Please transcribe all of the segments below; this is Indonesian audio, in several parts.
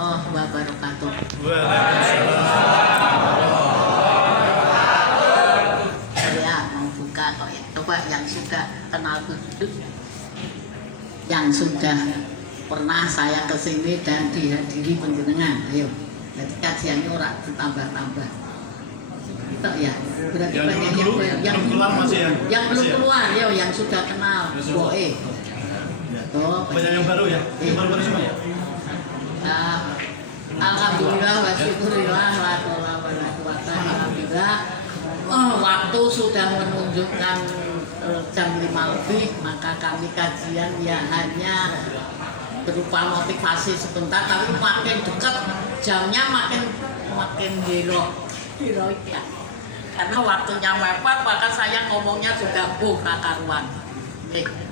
warahmatullahi wabarakatuh. Saya mau buka kok ya. Coba yang sudah kenal dulu, yang sudah pernah saya kesini dan dihadiri panjenengan, ayo. Jadi kajiannya orang ditambah-tambah. Itu ya. Berarti yang banyak dulu, yang belum keluar masih ya. Yang belum keluar, yo, yang sudah kenal, boe. Banyak yang baru ya. Yang baru-baru semua ya. Alhamdulillah wa syukurillah la haula wala quwata illa billah. Waktu sudah menunjukkan jam 5 lebih, maka kami kajian ya hanya berupa motivasi sebentar, tapi makin dekat jamnya makin gilo ya. Karena waktunya mepet, maka saya ngomongnya juga karuan.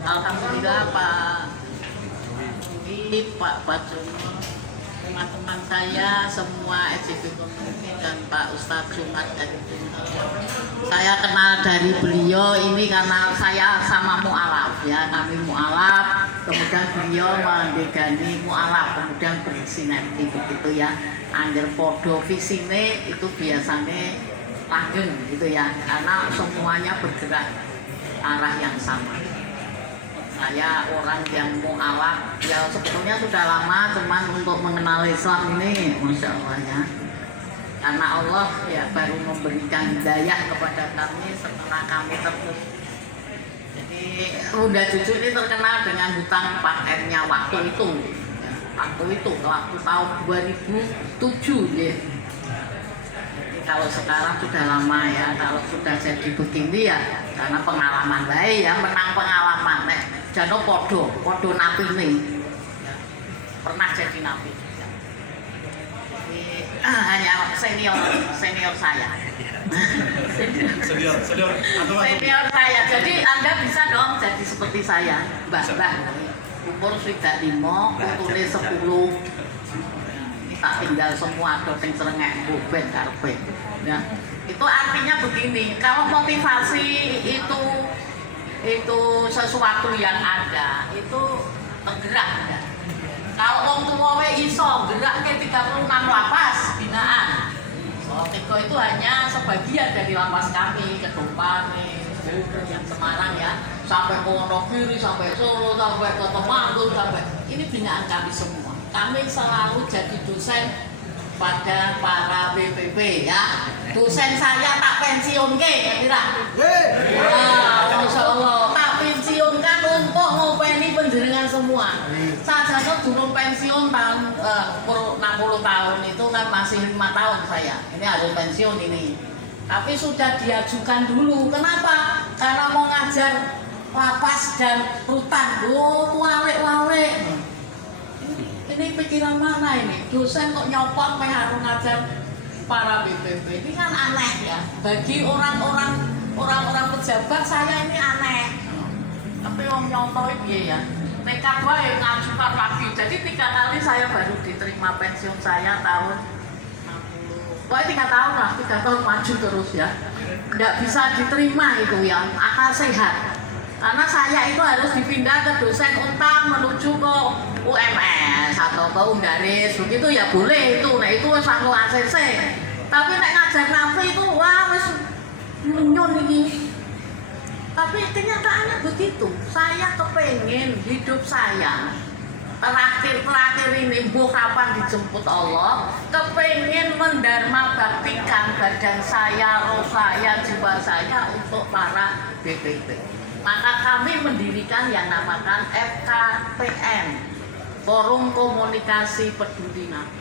Alhamdulillah Pak Bajono, teman-teman saya semua eksekutif dan Pak Ustadz Jumat dari saya kenal dari beliau ini karena saya sama mu'alaf ya, kami mu'alaf, kemudian beliau mendegani mu'alaf, kemudian bersinergi begitu ya. Angger podo visine itu biasanya langgeng gitu ya, karena semuanya bergerak arah yang sama. Saya orang yang mu'alaf ya, sebetulnya sudah lama, cuman untuk mengenal Islam ini Masya Allah ya, karena Allah ya baru memberikan hidayah kepada kami setelah kami terpilih. Jadi Bunda Cucu ini terkenal dengan hutang pakainya waktu itu ya, waktu tahun 2007 ya. Jadi kalau sekarang sudah lama ya, kalau sudah jadi begini ya karena pengalaman baik ya, menang pengalaman jano podo napi ini pernah jadi napi. Hanya senior saya. Senior saya. Jadi Anda bisa dong jadi seperti saya, mbah. Umur sudah 5, putune 10. Tak tinggal semua do sing serengek boben karepe. Ya. Itu artinya begini, kalau motivasi itu sesuatu yang ada, itu tergerak ya. Kalau orang tua iso gerak ke 36 lapas binaan. Tiko itu hanya sebagian dari lapas kami, Kedumpan nih, yang Semarang ya, sampai ke Wonogiri, sampai Solo, sampai ke Temanggung, sampai ini binaan kami semua. Kami selalu jadi dosen pada para BPP ya. Dosen saya tak pensiun kira. Masya Allah, tak pensiunkan untuk ngopeni penjenengan semua. Sajane durung pensiun tahun 60 tahun itu kan masih 5 tahun saya. Ini harus pensiun ini. Tapi sudah diajukan dulu. Kenapa? Karena mau ngajar lapas dan rutan. Wale. Ini pikiran mana ini? Dosen kok nyopot harus ngajar para BPP. Ini kan aneh ya. Bagi orang-orang pejabat saya ini aneh. Tapi orang nyontoh piye ya? Nekat wae ngajukan lagi. Jadi 3 kali saya baru diterima pensiun saya tahun 60. Pokoknya 3 tahun lah, 3 tahun maju terus ya. Nggak bisa diterima itu ya, akal sehat. Karena saya itu harus dipindah ke dosen utang menuju ke UMS atau ke Ungaris, begitu ya boleh itu. Nah itu wis aku ACC. Tapi nek ngajar nafi itu wah wis menyun iki. Tapi kenyataannya begitu. Saya kepengen hidup saya terakhir ini, kapan dijemput Allah, kepengen mendharma baktikan badan saya, roh saya, jiwa saya untuk para BPP. Maka kami mendirikan yang namakan FKPN, Forum Komunikasi Peduli Nabi.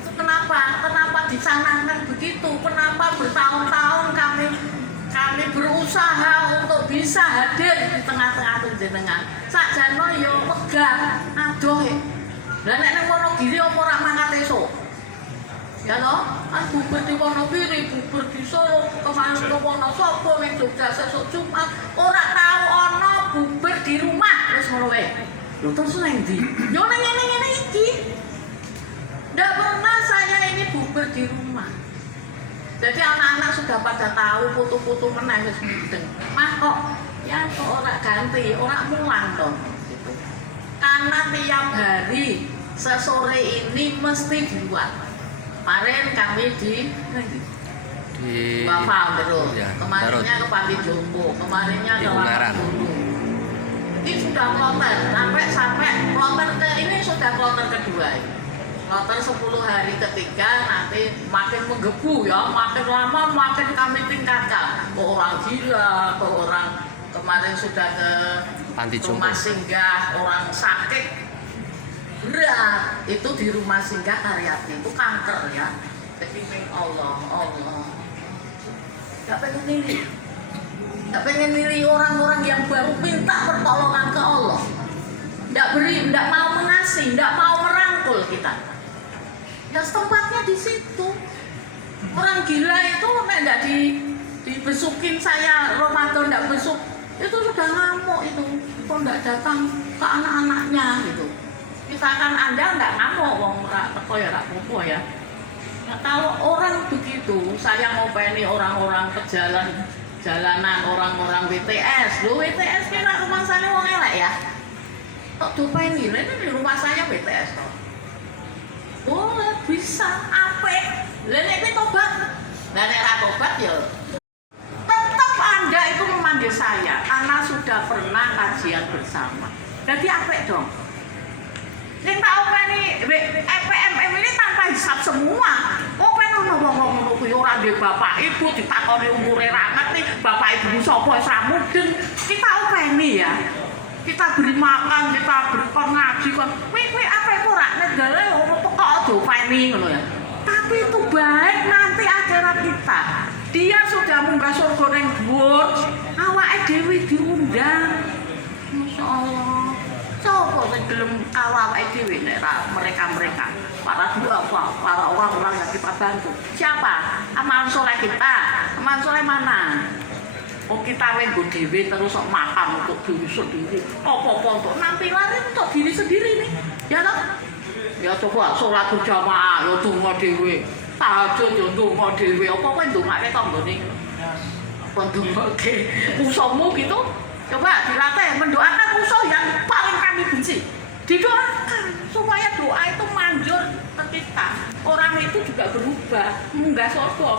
Itu kenapa dicanangkan begitu? Kenapa bertahun-tahun kami berusaha untuk bisa hadir di tengah-tengah panjenengan. Sakjane yo megah, adoh. Lah nek nang Wonogiri apa ora mangkat esuk? Ya toh, bubar di Wonogiri, bubar di Solo, kemarin ke Wonosobo, ning Jogja sesuk Jumat, ora tau ana bubar di rumah wis ngono wae. Lho terus nang ndi? Yo nang ngene-ngene iki. Ndak pernah saya ini bubar di rumah. Jadi anak-anak sudah pada tahu putu-putu menangis mendeng. Mah kok ya kok ora ganti, ora mulang toh gitu. Karena tiap hari sesore ini mesti dibuat. Kemarin kami di Wafal terus, ya, kemarinnya ke Pati Jombo, kemarinnya di ke Ungaran. Dulu. Ini sudah kloter, sampai kloter ke ini sudah kloter kedua. Kloter 10 hari ketiga nanti makin menggebu ya, makin lama makin kami tingkatkan. Ke orang gila, ke orang kemarin sudah ke Panti rumah Jompo. singgah orang sakit berat itu di rumah singgah Karyati itu kanker ya. Jadi Allah nggak pengen nilai orang-orang yang baru minta pertolongan ke Allah, nggak mau mengasih, nggak mau merangkul kita. Ya tempatnya di situ. Orang gila itu nggak dibesukin saya Ramadan nggak besuk itu sudah ngamuk itu kok nggak datang ke anak-anaknya gitu. Misalkan Anda nggak ngamuk, wong ora teko ya ora apa ya. Nah, kalau orang begitu, saya mau pengen orang-orang jalanan, orang-orang BTS. Loh BTS kira rumah saya wong elek ya. Kok dopeni ini di rumah saya BTS kok. Boleh bisa apik. Lah nek tobat. Lah nek ra tobat ya tetap Anda itu memanggil saya karena sudah pernah kajian bersama. Jadi apik dong. Ning tak openi EPMM ini tanpa hisab semua. Open ono wong-wong kuwi ora ndek bapak ibu ditakoni umure ra ngerti, bapak ibu sapa wis ra mudeng. Kita openi ya. Kita beri makan, kita beri ngaji kon. Kuwi apik ora negara kok diopeni ngono ya. Tapi itu baik nanti akhirat kita. Dia sudah munggah surga ning dhuwur, awake dhewe diundang. Masya Allah. Coba sing gelem awake dhewe nek mereka para orang-orang yang kita bantu. Siapa? Amal soleh kita. Amal soleh mana? Oh kita wenggo dhewe terus sok makan untuk diri sendiri. Apa-apa untuk nampilan untuk diri sendiri nih. Ya toh? Ya coba sholat berjamaah ya donga dhewe. Tahajud ya donga dhewe. Apa kowe ndongake tanggane? Pendongake musuhmu gitu. Coba dilatih mendoakan musuh yang paling kami benci. Didoakan supaya doa itu manjur ke kita. Orang itu juga berubah, munggah surga.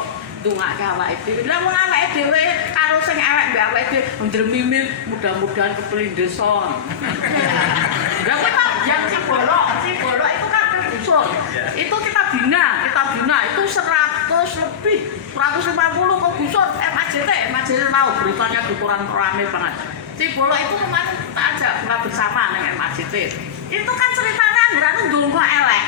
Ndongake awake dhewe. Lah wong awake dhewe karo sing elek mbek awake dhewe ndremimil mudah-mudahan kepelindesan. Lah kok yang cibolok itu kan tergusur. Itu kita bina itu 100 lebih 150 kok gusur MAJT tahu beritanya di koran rame banget. Cibolok itu kemarin kita ajak buka bersama dengan MAJT. Itu kan ceritanya anggaran ndonga elek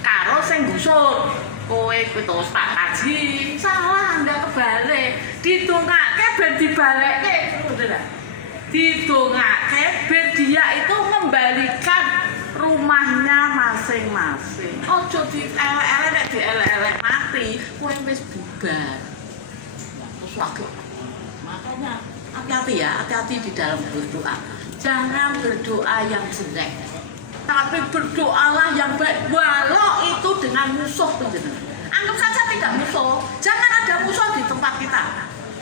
karo sing gusur. Kowe terus tak kaji, salah Anda kebalik. Didongake ben dibalekke, didongake ben dia itu membalikan rumahnya masing-masing. Ojo dielek-elek nek dielek-elek mati, kowe wis bubar. Terus waktu makanya hati-hati ya, hati-hati di dalam berdoa. Jangan berdoa yang jelek, tapi berdoalah yang baik, walau itu dengan musuh penjenengan. Anggap saja tidak musuh, jangan ada musuh di tempat kita.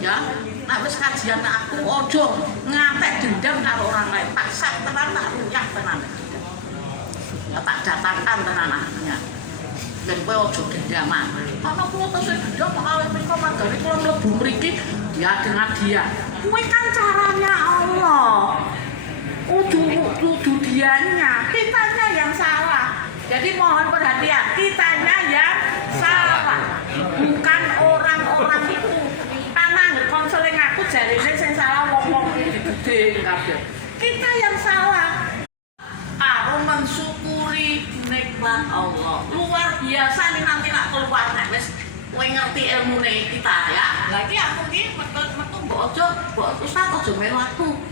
Ya, nek wis kajian aku ojo ngantek dendam karo orang lain, tak sak tenan tak ruyah tenan. Ya tak datangkan tenan ahlinya. Dan kowe ojo dendaman. Ana kuwi terus dendam karo mriko magari kula mlebu mriki ya dengan dia. Kuwi kan caranya Allah. Udu dianya, kitanya yang salah. Jadi mohon perhatian, kitanya yang salah, bukan orang-orang itu. Karena konseling aku jarine sing salah wong-wong gede kabeh. Kita yang salah. Karo mensyukuri nikmat Allah. Luar biasa nih nanti nak keluar nek wis kowe ngerti ilmune kita ya. Lagi aku iki metu mbok ojo, mbok ustaz ojo melu aku.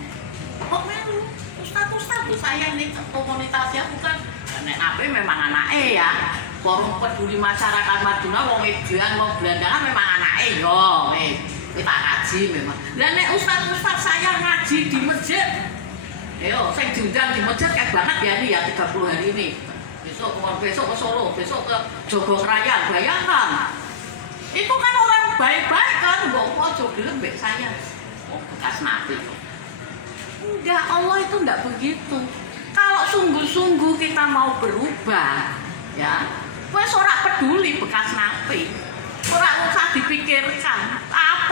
Kok melu? Ustaz saya ini komunitasnya bukan nek ape memang anake ya. Forum peduli masyarakat Madinah wong edan wong Belandangan memang anake yo. Kita kaji memang. Lah nek ustaz saya ngaji di masjid. Yo sing diundang di masjid kayak banget ya ini ya 30 hari ini. Besok ke Solo, besok ke Jogokrayan. Bayangkan. Itu kan orang baik-baik kan, mbok ojo gelem mbek saya. Oh, bekas nabi. Enggak, Allah itu enggak begitu. Kalau sungguh-sungguh kita mau berubah, ya, wes ora peduli bekas napi, ora usah dipikirkan.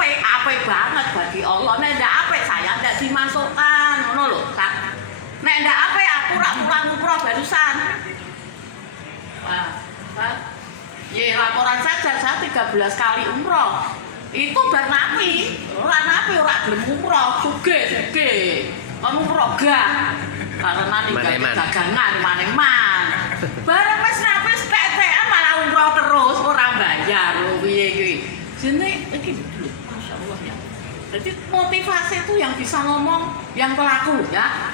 Ape banget bagi Allah. Nek ndak ape saya ndak dimasukkan, ngono lho. Nek ndak ape aku ora pulang umroh barusan. Ya laporan saja saya 13 kali umroh. Itu bar napi, ora gelem umroh, sugih. Kon umroh gak. Karena ninggal dagangan maneman. Bareng wis napi tetekan malah umroh terus ora bayar lho piye kuwi. Jenenge iki lho, masyaallah ya. Jadi motivasi itu yang bisa ngomong yang pelaku ya.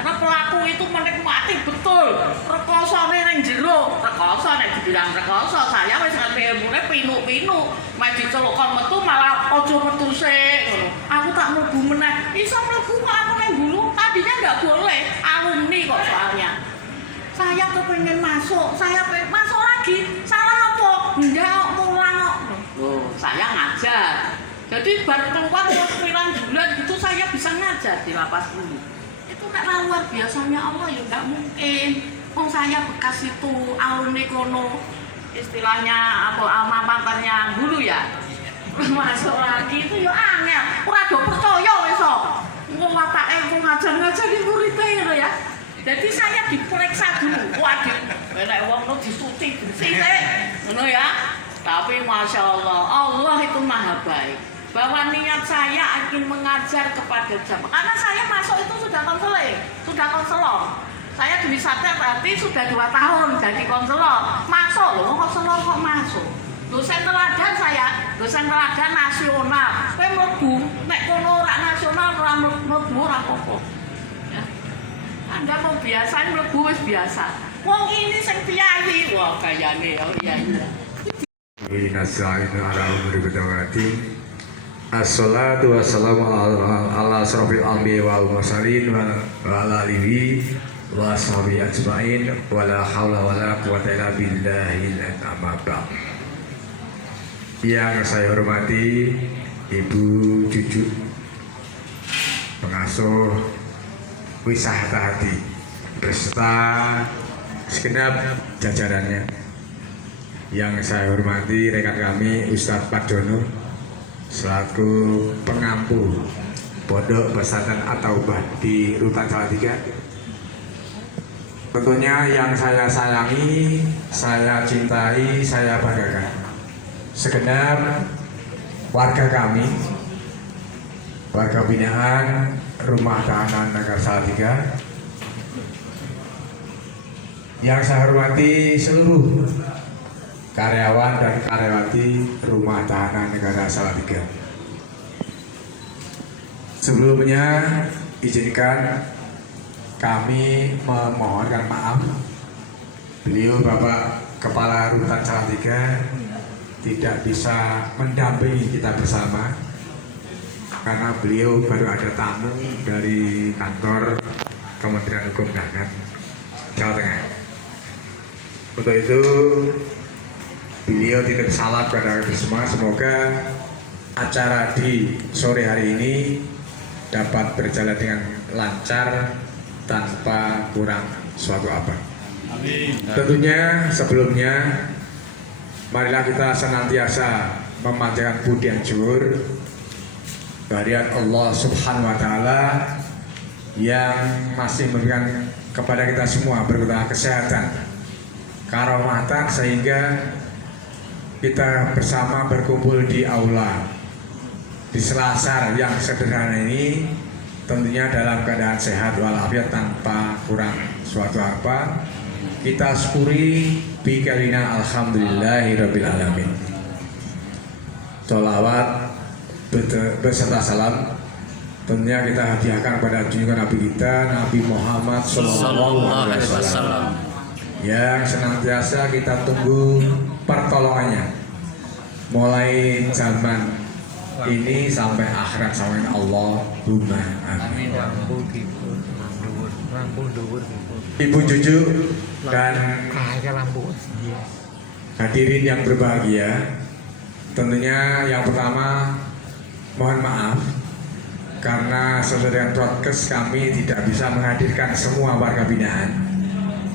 Karena pelaku itu menikmati betul rekosone ning jero, rekoso nek dibilang rekoso, saya wis ngerti ilmune pinu-pinu, mek dicelukon metu malah aja metu sik ngono. Aku tak mlebu meneh. Iso mlebu kok aku ning gulu, tadinya enggak boleh, alumni kok soalnya. Saya kepengen masuk, saya pengen masuk lagi. Salah apa? Ndak mulang kok. Loh, saya ngajar. Jadi baru keluar pirang bulan gitu saya bisa ngajar di lapas dulu. Karena luar biasanya Allah ya nggak mungkin. Oh saya bekas itu alumni kono, istilahnya apa alma maternya dulu ya. Masuk lagi itu ya angel. Ora do percaya wis kok. Watake ngajar-ngajar di muridé ngono ya. Jadi saya diperiksa dulu. Waduh, nek wong no disuti bersih sih. Ngono ya. Tapi masya Allah itu maha baik. Bahwa niat saya ingin mengajar kepada jamaah. Karena saya masuk itu sudah konselor. Saya di wisata berarti sudah 2 tahun jadi konselor. Masuk loh, konselor kok masuk. Dosen teladan saya, dosen teladan nasional. Kowe mlebu, nek kono ora nasional ora mlebu ora apa-apa. Ya. Anda mau biasa mlebu wis biasa. Wong ini sing piyayi, wah gayane ya iya. Nasta'inu ala umuri bidawati. Assalatu wassalamu ala asrofil anbiya wal mursalin wa ala alihi wa ashabihi ajma'in wa la hawla wa la quwwata illa billahil azim. Yang saya hormati Ibu Cucu pengasuh Wisata Hati beserta segenap jajarannya. Yang saya hormati rekan kami Ustadz Pardono selaku pengampu Pondok Pesantren At-Taubah di Rutan Salatiga. Tentunya yang saya sayangi, saya cintai, saya banggakan segenap warga kami, warga binaan Rumah Tahanan Negara Salatiga. Yang saya hormati seluruh karyawan dan karyawati Rumah Tahanan Negara Salatiga. Sebelumnya izinkan kami memohonkan maaf. Beliau Bapak Kepala Rutan Salatiga tidak bisa mendampingi kita bersama karena beliau baru ada tamu dari kantor Kementerian Hukum dan HAM Jawa Tengah. Untuk itu beliau titip salam kepada kita semua. Semoga acara di sore hari ini dapat berjalan dengan lancar tanpa kurang suatu apa. Amin. Tentunya sebelumnya marilah kita senantiasa memanjatkan puji dan syukur kehadirat Allah Subhanahu wa taala yang masih memberikan kepada kita semua berkah kesehatan, karomatan sehingga kita bersama berkumpul di aula di Selasar yang sederhana ini, tentunya dalam keadaan sehat walafiat tanpa kurang suatu apa. Kita syukuri bikalina alhamdulillahirabbil alamin. Sholawat beserta salam tentunya kita hadiahkan kepada junjungan Nabi kita, Nabi Muhammad Sallallahu Alaihi Wasallam, yang senantiasa kita tunggu pertolongannya mulai zaman ini sampai akhirat sampai Allahumma amin. Ibu Cucu dan hadirin yang berbahagia, tentunya yang pertama mohon maaf karena sesuai dengan prokes kami tidak bisa menghadirkan semua warga binaan.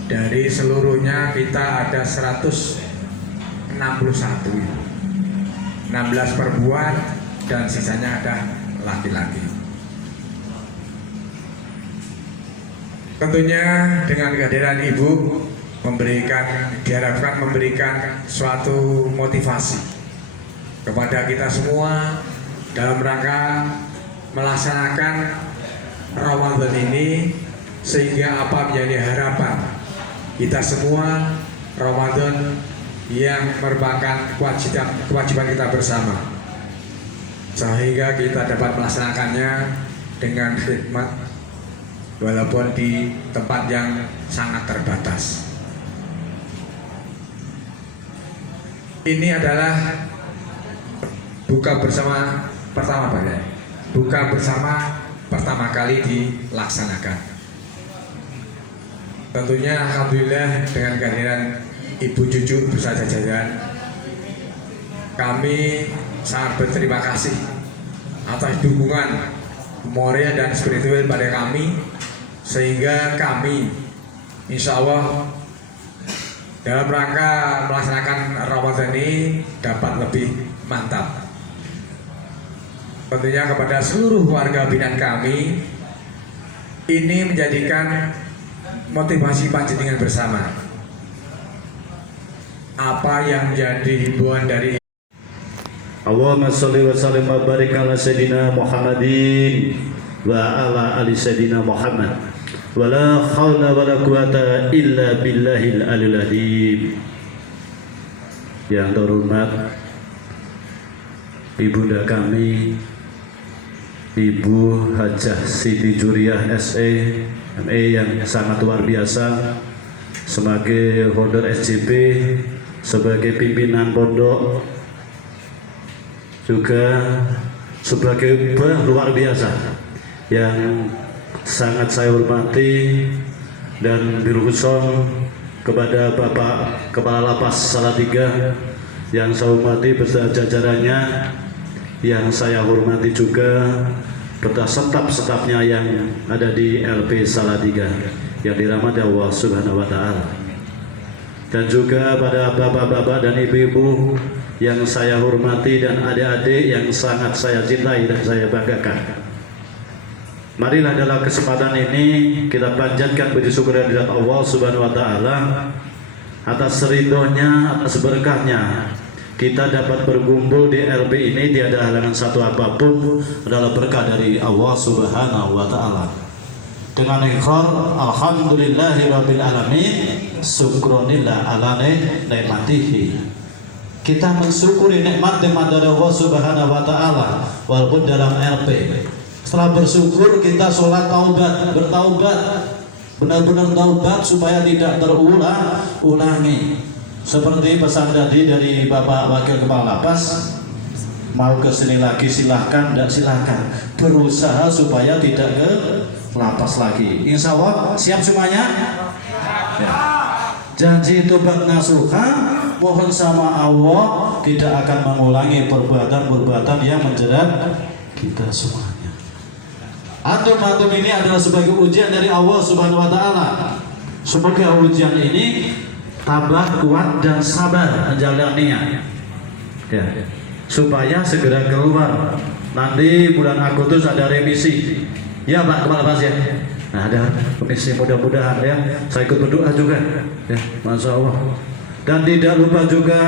Dari seluruhnya kita ada 161, 16 perempuan dan sisanya ada laki-laki. Tentunya dengan kehadiran Ibu diharapkan memberikan suatu motivasi kepada kita semua dalam rangka melaksanakan Ramadan ini, sehingga apa menjadi harapan kita semua Ramadan yang merupakan kewajiban kita bersama, sehingga kita dapat melaksanakannya dengan khidmat walaupun di tempat yang sangat terbatas. Ini adalah buka bersama pertama Pak ya. Buka bersama pertama kali dilaksanakan. Tentunya alhamdulillah dengan kehadiran Ibu Cucu beserta jajaran, kami sangat berterima kasih atas dukungan moral dan spiritual pada kami, sehingga kami insya Allah dalam rangka melaksanakan Ramadan ini dapat lebih mantap. Tentunya kepada seluruh warga binaan kami, ini menjadikan motivasi panjenengan bersama. Apa yang menjadi himbauan dari Allahumma sholli wa sallim wa barik ala sayyidina Muhammadin wa ala ali sayyidina Muhammad. Wa la haula wa la quwata illa billahil aliyil azim. Yang terhormat Ibunda kami Ibu Hajah Siti Juriyah SE ME yang sangat luar biasa, sebagai holder SJP, sebagai pimpinan pondok, juga sebagai luar biasa yang sangat saya hormati, dan berkhusus kepada Bapak Kepala Lapas Salatiga yang saya hormati beserta jajarannya, yang saya hormati juga beserta staf-stafnya yang ada di LP Salatiga yang dirahmati Allah Subhanahu wa taala, dan juga pada bapak-bapak dan ibu-ibu yang saya hormati dan adik-adik yang sangat saya cintai dan saya banggakan. Marilah dalam kesempatan ini kita panjatkan puji syukur dan hadirat Allah Subhanahu wa taala atas ridhonya, atas berkahnya kita dapat berkumpul di LP ini. Tiada halangan satu apapun, adalah berkah dari Allah Subhanahu wa taala. Dengan ikhrar alhamdulillahirabbil alamin, syukronillah ala nikmatihi. Kita mensyukuri nikmat-nikmat dari Allah Subhanahu wa taala walaupun dalam LP. Setelah bersyukur kita sholat taubat, bertaubat, benar-benar taubat supaya tidak terulang-ulangi. Seperti pesan tadi dari Bapak Wakil Kepala Lapas, mau ke sini lagi silahkan, tidak silahkan, berusaha supaya tidak ke lapas lagi. Insya Allah siap semuanya? Ya. Janji tobat nasuha, mohon sama Allah tidak akan mengulangi perbuatan-perbuatan yang menjerat kita semuanya. Antum ini adalah sebagai ujian dari Allah Subhanahu wa taala. Semoga ujian ini tambah kuat dan sabar menjalaninya, ya, supaya segera keluar. Nanti bulan Agustus ada remisi, ya Pak Kepala Lapas ya. Nah, ada remisi, mudah-mudahan ya. Saya ikut berdoa juga, ya, Masya Allah. Dan tidak lupa juga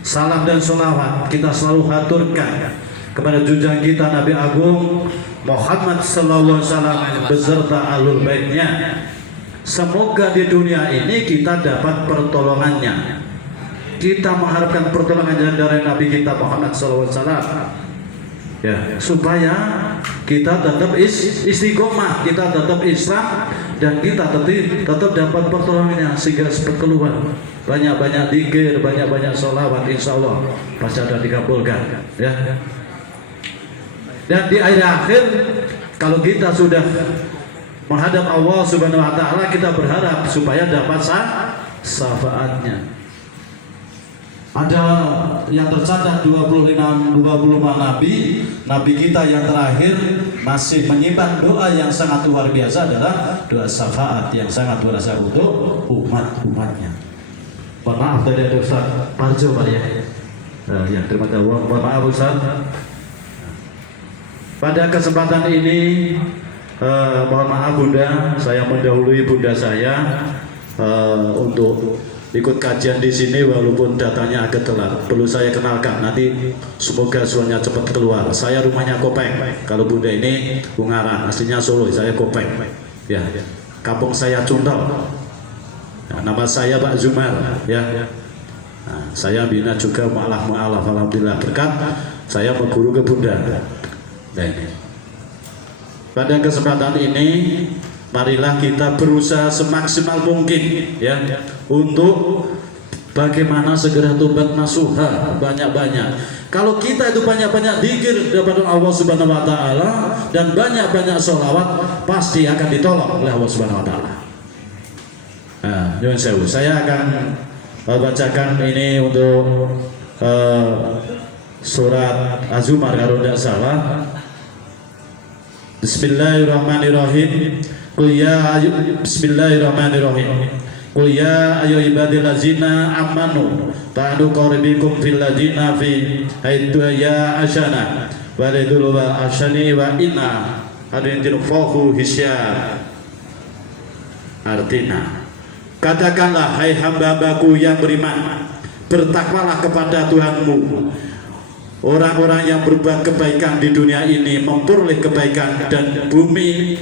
salam dan sholawat kita selalu haturkan kepada junjungan kita Nabi Agung Muhammad sallallahu alaihi wasallam beserta alul baitnya. Semoga di dunia ini kita dapat pertolongannya. Kita mengharapkan pertolongan dari Nabi kita Muhammad sallallahu alaihi wasallam, ya, supaya kita tetap istiqomah, kita tetap Islam, dan kita tetap dapat pertolongannya sehingga cepat keluar. Banyak-banyak zikir, banyak-banyak sholawat, insya Allah pasti ada dikabulkan, ya. Dan di akhir kalau kita sudah menghadap Allah Subhanahu wa taala, kita berharap supaya dapat syafaatnya. Ada yang tercatat 25 nabi kita yang terakhir masih menyimpan doa yang sangat luar biasa adalah doa syafaat yang sangat berasa untuk umat-umatnya. Mohon maaf dari Ustaz Parjo Pak ya. Ya, terima kasih. Mohon maaf Ustaz. Pada kesempatan ini mohon maaf Bunda, saya mendahului Bunda saya untuk ikut kajian di sini walaupun datanya agak telat. Perlu saya kenalkan, nanti semoga suaranya cepat keluar. Saya rumahnya Kopeng. Kalau Bunda ini Ungaran, aslinya Solo, saya Kopeng. Ya, kampung saya Cundal. Ya, nama saya Pak Zumar. Ya, nah, saya bina juga mu'alaf alhamdulillah berkat saya berguru ke Bunda. Nah, ini. Pada kesempatan ini marilah kita berusaha semaksimal mungkin ya untuk bagaimana segera tobat nasuha banyak-banyak. Kalau kita itu banyak-banyak zikir daripada Allah Subhanahu wa taala dan banyak-banyak sholawat, pasti akan ditolong oleh Allah Subhanahu wa taala. Nah, nyuwun sewu, saya akan bacakan ini untuk surat Az-Zumar kalau tidak salah. Bismillahirrahmanirrahim. Bismillahirrahmanirrahim. Qul ya ayyuhal ibadillazina amanu ta'adu qaribikum fil ladina fi haitu ya asyana walidul wa asyani wa inna adintin fahu hisya. Artinya, katakanlah hai hamba-hambaku yang beriman, bertakwalah kepada Tuhanmu. Orang-orang yang berbuat kebaikan di dunia ini memperoleh kebaikan dan bumi